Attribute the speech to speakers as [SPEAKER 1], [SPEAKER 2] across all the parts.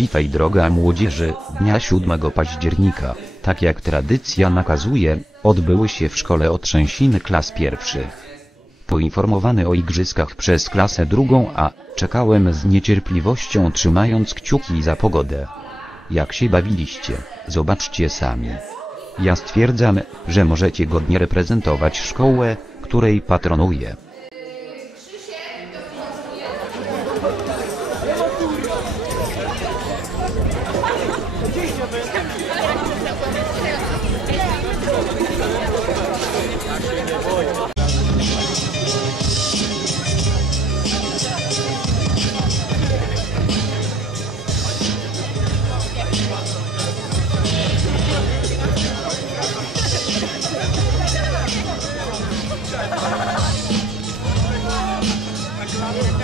[SPEAKER 1] Witaj droga młodzieży, dnia 7 października, tak jak tradycja nakazuje, odbyły się w szkole otrzęsiny klas pierwszych. Poinformowany o igrzyskach przez klasę drugą A, czekałem z niecierpliwością trzymając kciuki za pogodę. Jak się bawiliście, zobaczcie sami. Ja stwierdzam, że możecie godnie reprezentować szkołę, której patronuję.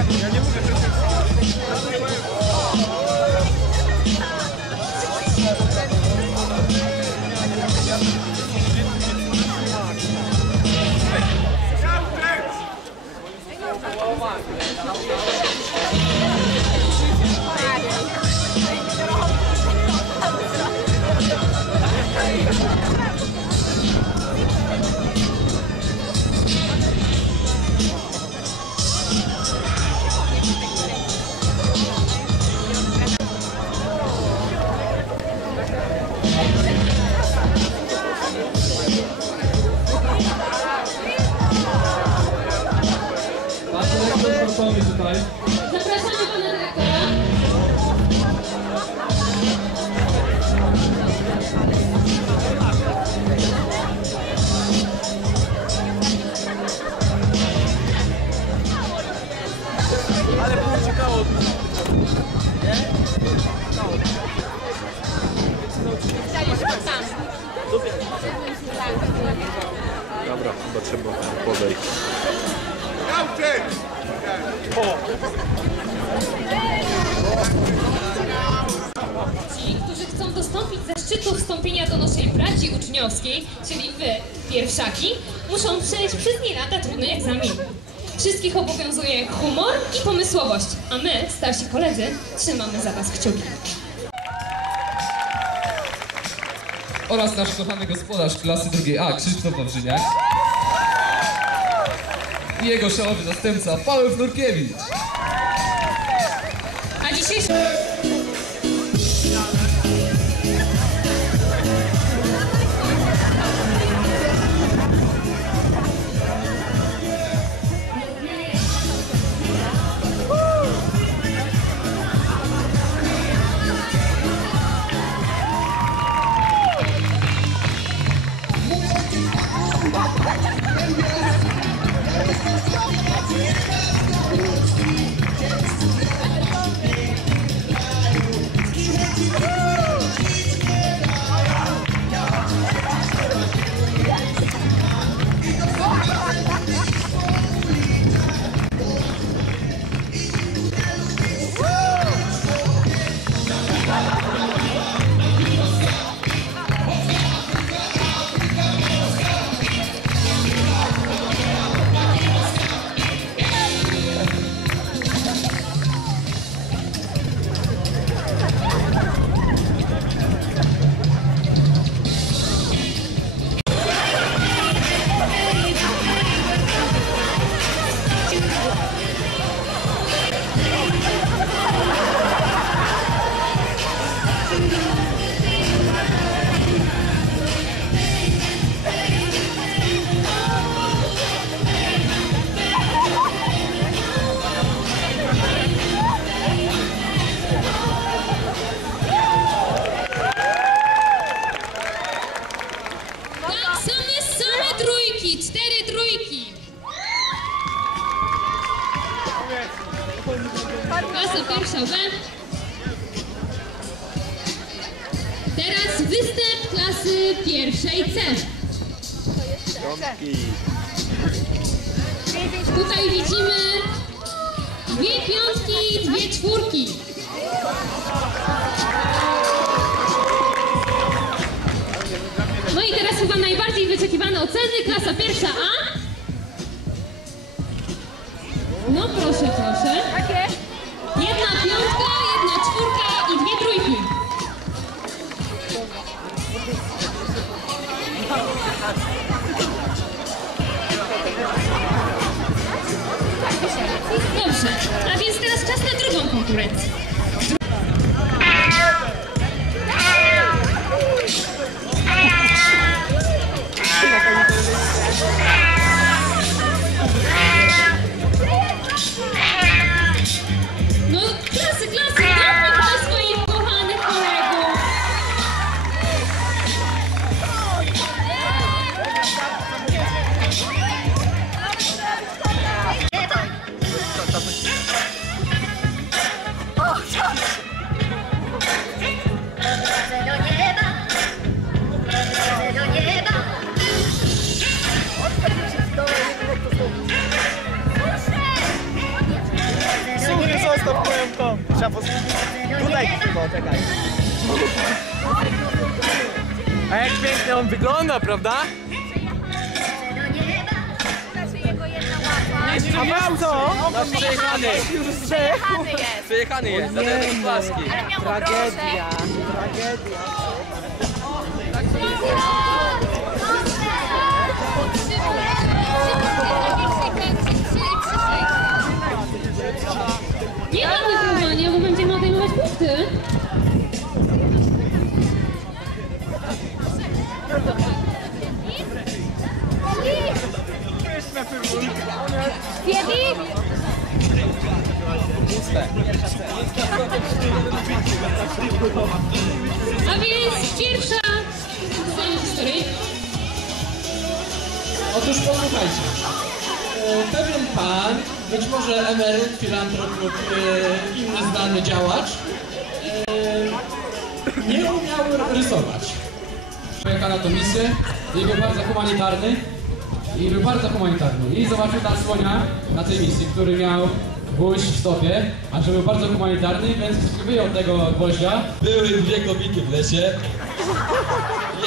[SPEAKER 2] Я
[SPEAKER 3] не могу. это Pan
[SPEAKER 2] Ci, którzy chcą dostąpić zaszczytu wstąpienia do naszej braci uczniowskiej, czyli wy, pierwszaki, muszą przejść przez nie lata trudny egzamin. Wszystkich obowiązuje humor i pomysłowość, a my, starsi koledzy, trzymamy za was kciuki.
[SPEAKER 4] Oraz nasz kochany gospodarz klasy drugiej A, Krzysztof Wawrzyniak. I jego szalowy zastępca, Paweł Flurkiewicz.
[SPEAKER 2] A Tutaj widzimy dwie piątki, dwie czwórki. No i teraz chyba najbardziej wyczekiwane oceny, klasa pierwsza A. No proszę, proszę. Jedna piątka, drugą
[SPEAKER 5] Trzeba pos... Tutaj tylko, czekaj. A jak pięknie on wygląda, prawda? A mam co?
[SPEAKER 6] Nasz przejechany,
[SPEAKER 5] Już
[SPEAKER 6] przejechany jest, dlatego te klaski.
[SPEAKER 5] Tragedia. Tragedia.
[SPEAKER 7] Kiedy?
[SPEAKER 2] A więc pierwsza.
[SPEAKER 4] Otóż posłuchajcie. E, Pewien pan, być może emeryt, filantrop lub e, inny znany działacz, e, nie umiał rysować. Misję i był bardzo humanitarny. I był bardzo humanitarny. I zobaczył tam słonia na tej misji, który miał gwóźdź w stopie, a że był bardzo humanitarny, więc wyjął tego gwoździa. Były dwie kobiety w lesie.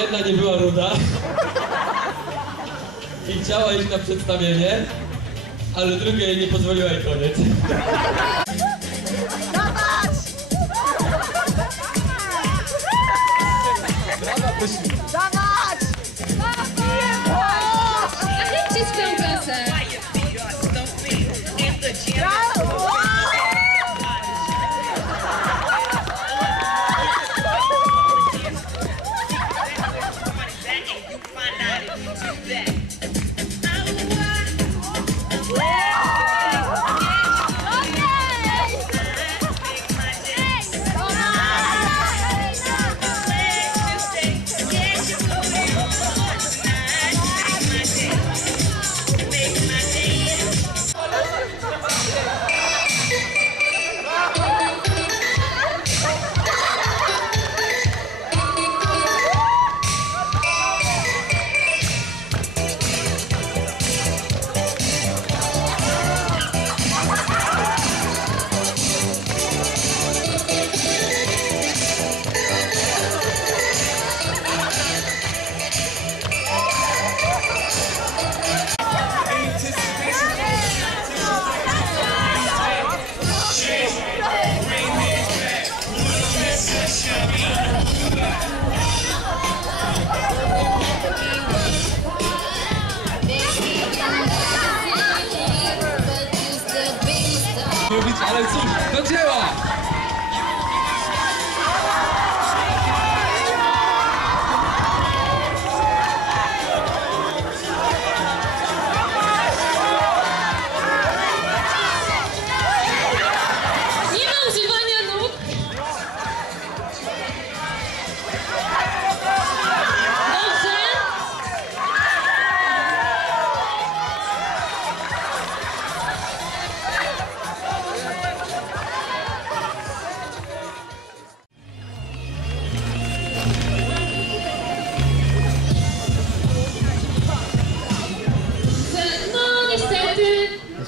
[SPEAKER 4] Jedna nie była ruda i chciała iść na przedstawienie, ale druga jej nie pozwoliła i koniec.
[SPEAKER 2] Zachęćcie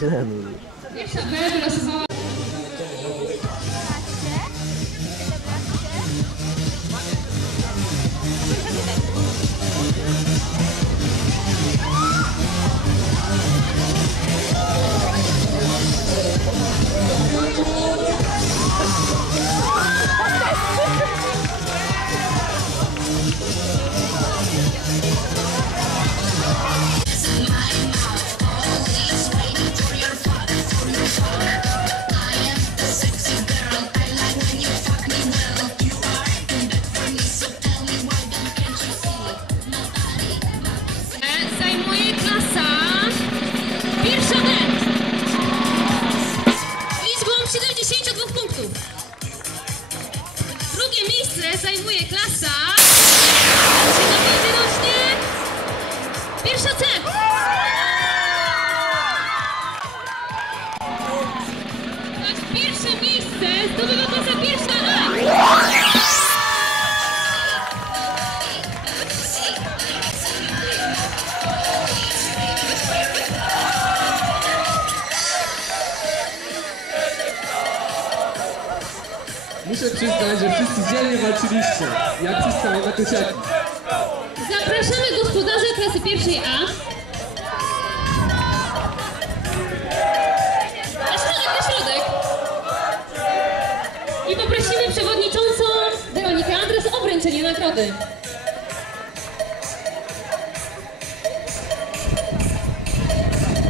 [SPEAKER 2] né? Deixa ver, vocês vão klasa. Się napięcie rośnie. Pierwsza C.
[SPEAKER 4] Muszę przyznać, że wszyscy dzielnie walczyliście, jak przystało na kosiaki.
[SPEAKER 2] Zapraszamy gospodarza klasy pierwszej A. Na środek, na środek. I poprosimy przewodniczącą Weronikę Andres o wręczenie nagrody.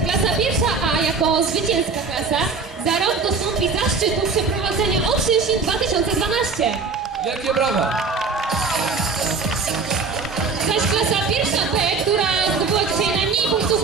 [SPEAKER 2] Klasa pierwsza A jako zwycięska klasa za rok dostąpi zaszczytu przeprowadzenia Otrzęsin 2012.
[SPEAKER 4] Wielkie brawa!
[SPEAKER 2] Zaś klasa pierwsza B, która zdobyła dzisiaj najmniej punktów,